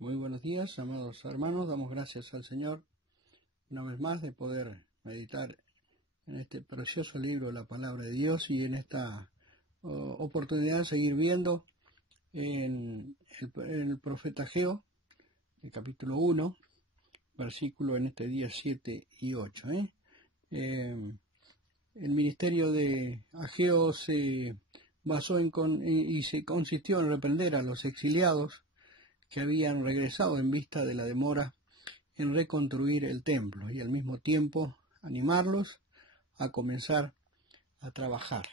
Muy buenos días, amados hermanos. Damos gracias al Señor una vez más de poder meditar en este precioso libro, la Palabra de Dios, y en esta oportunidad seguir viendo en el profeta Ageo, el capítulo 1, versículo en este día 7 y 8. El ministerio de Ageo se basó y se consistió en reprender a los exiliados que habían regresado en vista de la demora en reconstruir el templo y al mismo tiempo animarlos a comenzar a trabajar.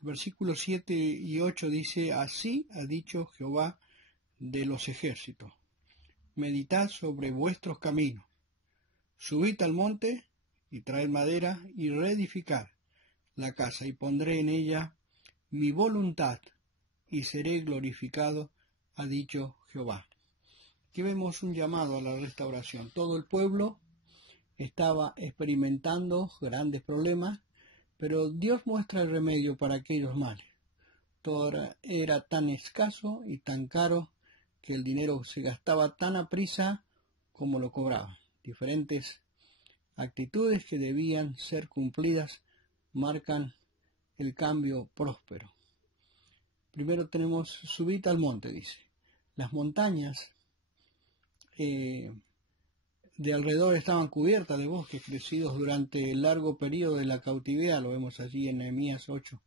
El versículo 7 y 8 dice: Así ha dicho Jehová de los ejércitos, meditad sobre vuestros caminos, subid al monte y traed madera y reedificad la casa, y pondré en ella mi voluntad y seré glorificado, ha dicho Jehová. Aquí vemos un llamado a la restauración. Todo el pueblo estaba experimentando grandes problemas, pero Dios muestra el remedio para aquellos males. Todo era tan escaso y tan caro que el dinero se gastaba tan a prisa como lo cobraba. Diferentes actitudes que debían ser cumplidas marcan el cambio próspero. Primero tenemos: subid al monte, dice. Las montañas de alrededor estaban cubiertas de bosques crecidos durante el largo periodo de la cautividad. Lo vemos allí en Nehemías 8,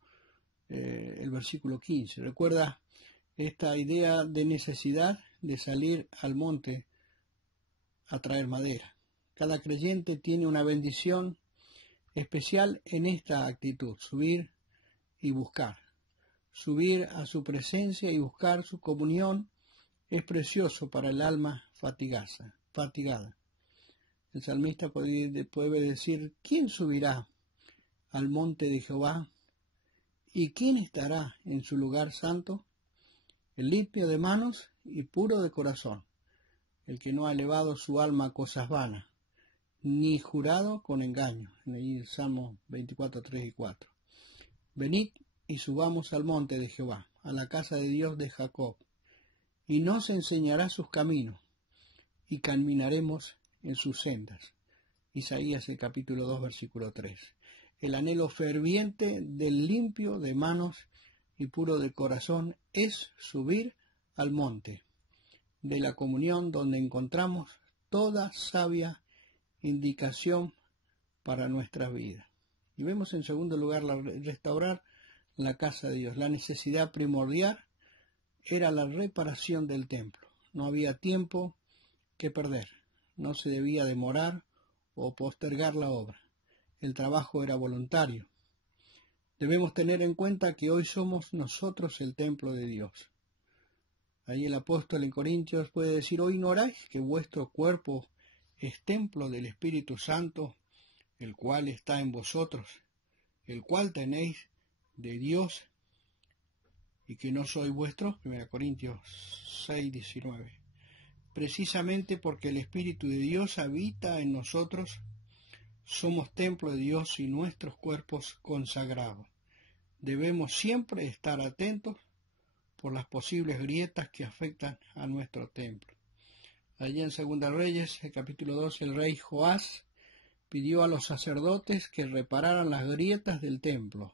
el versículo 15. Recuerda esta idea de necesidad de salir al monte a traer madera. Cada creyente tiene una bendición especial en esta actitud: subir y buscar. Subir a su presencia y buscar su comunión es precioso para el alma fatigada. El salmista puede decir: ¿quién subirá al monte de Jehová? ¿Y quién estará en su lugar santo? El limpio de manos y puro de corazón, el que no ha elevado su alma a cosas vanas, ni jurado con engaño. En el Salmo 24, 3 y 4. Venid y subamos al monte de Jehová, a la casa de Dios de Jacob, y nos enseñará sus caminos, y caminaremos en sus sendas. Isaías el capítulo 2, versículo 3. El anhelo ferviente del limpio de manos y puro de corazón es subir al monte de la comunión, donde encontramos toda sabia indicación para nuestra vida. Y vemos en segundo lugar restaurar la casa de Dios. La necesidad primordial era la reparación del templo. No había tiempo que perder. No se debía demorar o postergar la obra. El trabajo era voluntario. Debemos tener en cuenta que hoy somos nosotros el templo de Dios. Ahí el apóstol en Corintios puede decir: ¿o ignoráis que vuestro cuerpo es templo del Espíritu Santo, el cual está en vosotros, el cual tenéis de Dios, y que no sois vuestros? 1 Corintios 6, 19. Precisamente porque el Espíritu de Dios habita en nosotros, somos templo de Dios y nuestros cuerpos consagrados. Debemos siempre estar atentos por las posibles grietas que afectan a nuestro templo. Allí en Segunda Reyes, el capítulo 2, el rey Joás pidió a los sacerdotes que repararan las grietas del templo.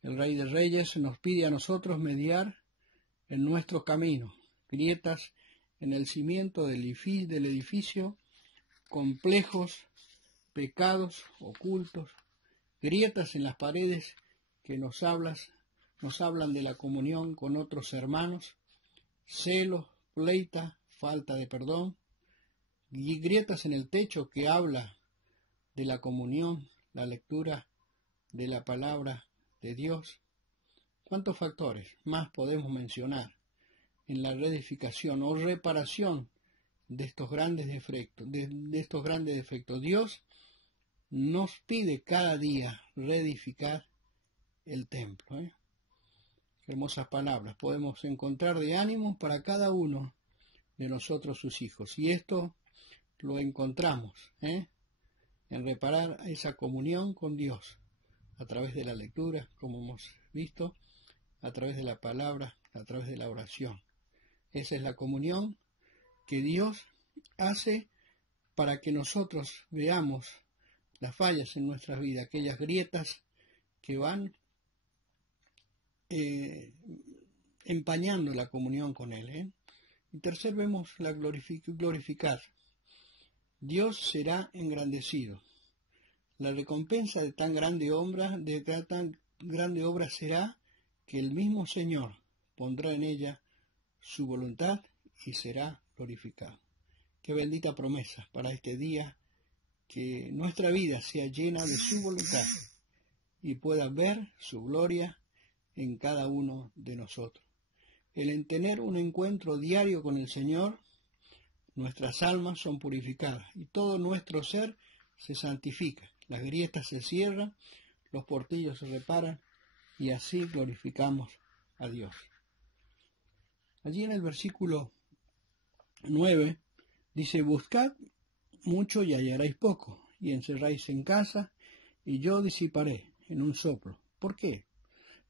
El Rey de Reyes nos pide a nosotros mediar en nuestro camino, grietas en el cimiento del edificio, complejos, pecados ocultos, grietas en las paredes que nos hablan de la comunión con otros hermanos, celos, pleita, falta de perdón, y grietas en el techo que habla de la comunión, la lectura de la palabra de Dios. ¿Cuántos factores más podemos mencionar en la reedificación o reparación de estos grandes defectos? Dios nos pide cada día reedificar el templo. Qué hermosas palabras podemos encontrar de ánimo para cada uno de nosotros, sus hijos. Y esto lo encontramos en reparar esa comunión con Dios a través de la lectura, como hemos visto, a través de la palabra, a través de la oración. Esa es la comunión que Dios hace para que nosotros veamos las fallas en nuestras vidas, aquellas grietas que van empañando la comunión con Él. Y tercer, vemos la glorificar. Dios será engrandecido. La recompensa de tan grande obra será que el mismo Señor pondrá en ella su voluntad y será glorificado. Qué bendita promesa para este día, que nuestra vida sea llena de su voluntad y pueda ver su gloria en cada uno de nosotros. En tener un encuentro diario con el Señor, nuestras almas son purificadas y todo nuestro ser se santifica. Las grietas se cierran, los portillos se reparan y así glorificamos a Dios. Allí en el versículo 9 dice: buscad mucho y hallaréis poco, y encerráis en casa, y yo disiparé en un soplo. ¿Por qué?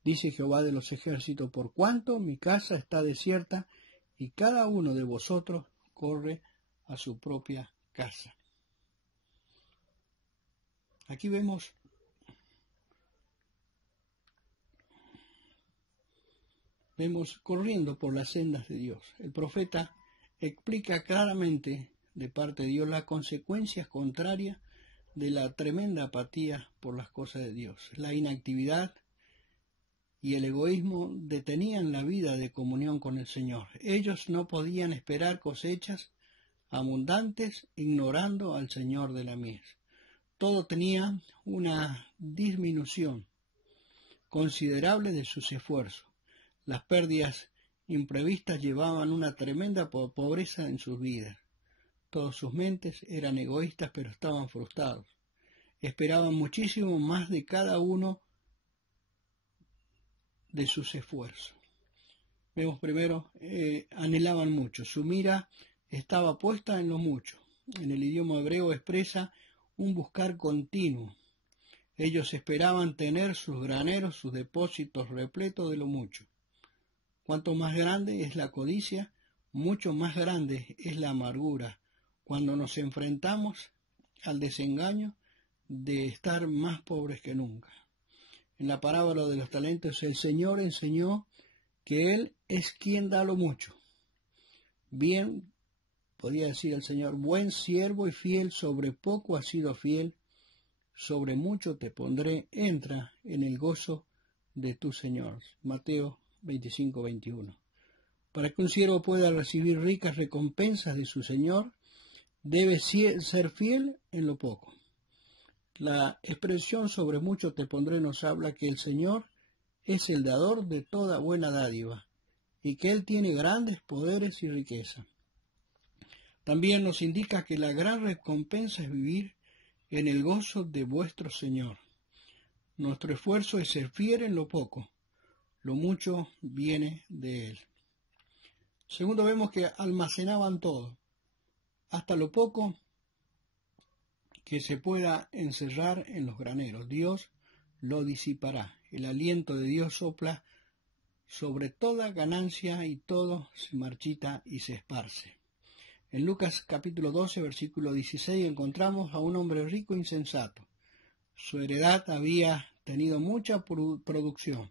Dice Jehová de los ejércitos: por cuanto mi casa está desierta, y cada uno de vosotros corre a su propia casa. Aquí vemos corriendo por las sendas de Dios. El profeta explica claramente de parte de Dios las consecuencias contrarias de la tremenda apatía por las cosas de Dios. La inactividad y el egoísmo detenían la vida de comunión con el Señor. Ellos no podían esperar cosechas abundantes ignorando al Señor de la mies. Todo tenía una disminución considerable de sus esfuerzos. Las pérdidas imprevistas llevaban una tremenda pobreza en sus vidas. Todas sus mentes eran egoístas, pero estaban frustrados. Esperaban muchísimo más de cada uno de sus esfuerzos. Vemos primero, anhelaban mucho. Su mira estaba puesta en lo mucho. En el idioma hebreo expresa un buscar continuo. Ellos esperaban tener sus graneros, sus depósitos repletos de lo mucho. Cuanto más grande es la codicia, mucho más grande es la amargura cuando nos enfrentamos al desengaño de estar más pobres que nunca. En la parábola de los talentos, el Señor enseñó que Él es quien da lo mucho. Bien, podía decir el Señor: buen siervo y fiel, sobre poco has sido fiel, sobre mucho te pondré, entra en el gozo de tu Señor. Mateo 25:21. Para que un siervo pueda recibir ricas recompensas de su Señor, debe ser fiel en lo poco. La expresión sobre mucho te pondré nos habla que el Señor es el dador de toda buena dádiva y que Él tiene grandes poderes y riqueza. También nos indica que la gran recompensa es vivir en el gozo de vuestro Señor. Nuestro esfuerzo es ser fiel en lo poco. Lo mucho viene de Él. Segundo, vemos que almacenaban todo, hasta lo poco que se pueda encerrar en los graneros. Dios lo disipará. El aliento de Dios sopla sobre toda ganancia y todo se marchita y se esparce. En Lucas capítulo 12, versículo 16, encontramos a un hombre rico e insensato. Su heredad había tenido mucha producción,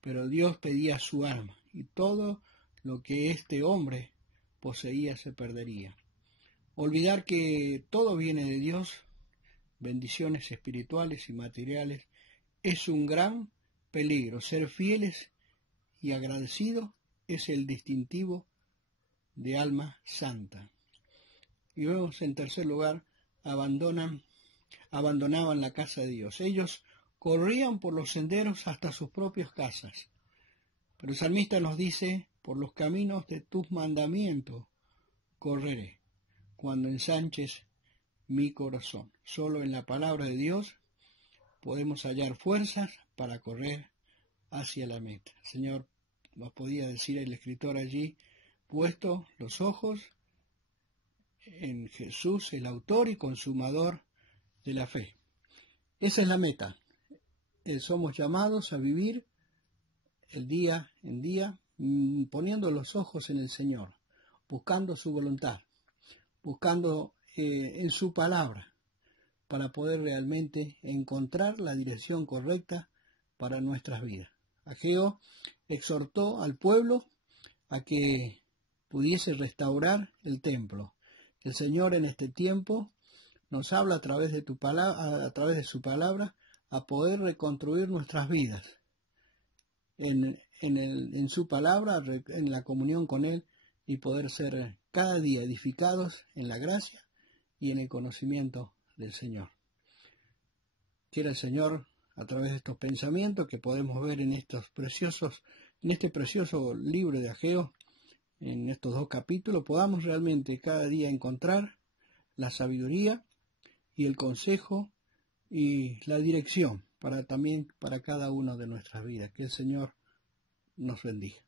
pero Dios pedía su alma, y todo lo que este hombre poseía se perdería. Olvidar que todo viene de Dios, bendiciones espirituales y materiales, es un gran peligro. Ser fieles y agradecidos es el distintivo de alma santa. Y vemos en tercer lugar, abandonaban la casa de Dios. Ellos corrían por los senderos hasta sus propias casas. Pero el salmista nos dice: por los caminos de tus mandamientos correré, cuando ensanches mi corazón. Solo en la palabra de Dios podemos hallar fuerzas para correr hacia la meta. Señor, nos podía decir el escritor allí: puesto los ojos en Jesús, el autor y consumador de la fe. Esa es la meta. Somos llamados a vivir el día en día, poniendo los ojos en el Señor, buscando su voluntad, buscando en su palabra, para poder realmente encontrar la dirección correcta para nuestras vidas. Ageo exhortó al pueblo a que pudiese restaurar el templo. El Señor en este tiempo nos habla a través de a través de su palabra, a poder reconstruir nuestras vidas en su palabra, en la comunión con Él, y poder ser cada día edificados en la gracia y en el conocimiento del Señor. Quiera el Señor, a través de estos pensamientos que podemos ver en este precioso libro de Ageo, en estos 2 capítulos, podamos realmente cada día encontrar la sabiduría y el consejo y la dirección para cada una de nuestras vidas. Que el Señor nos bendiga.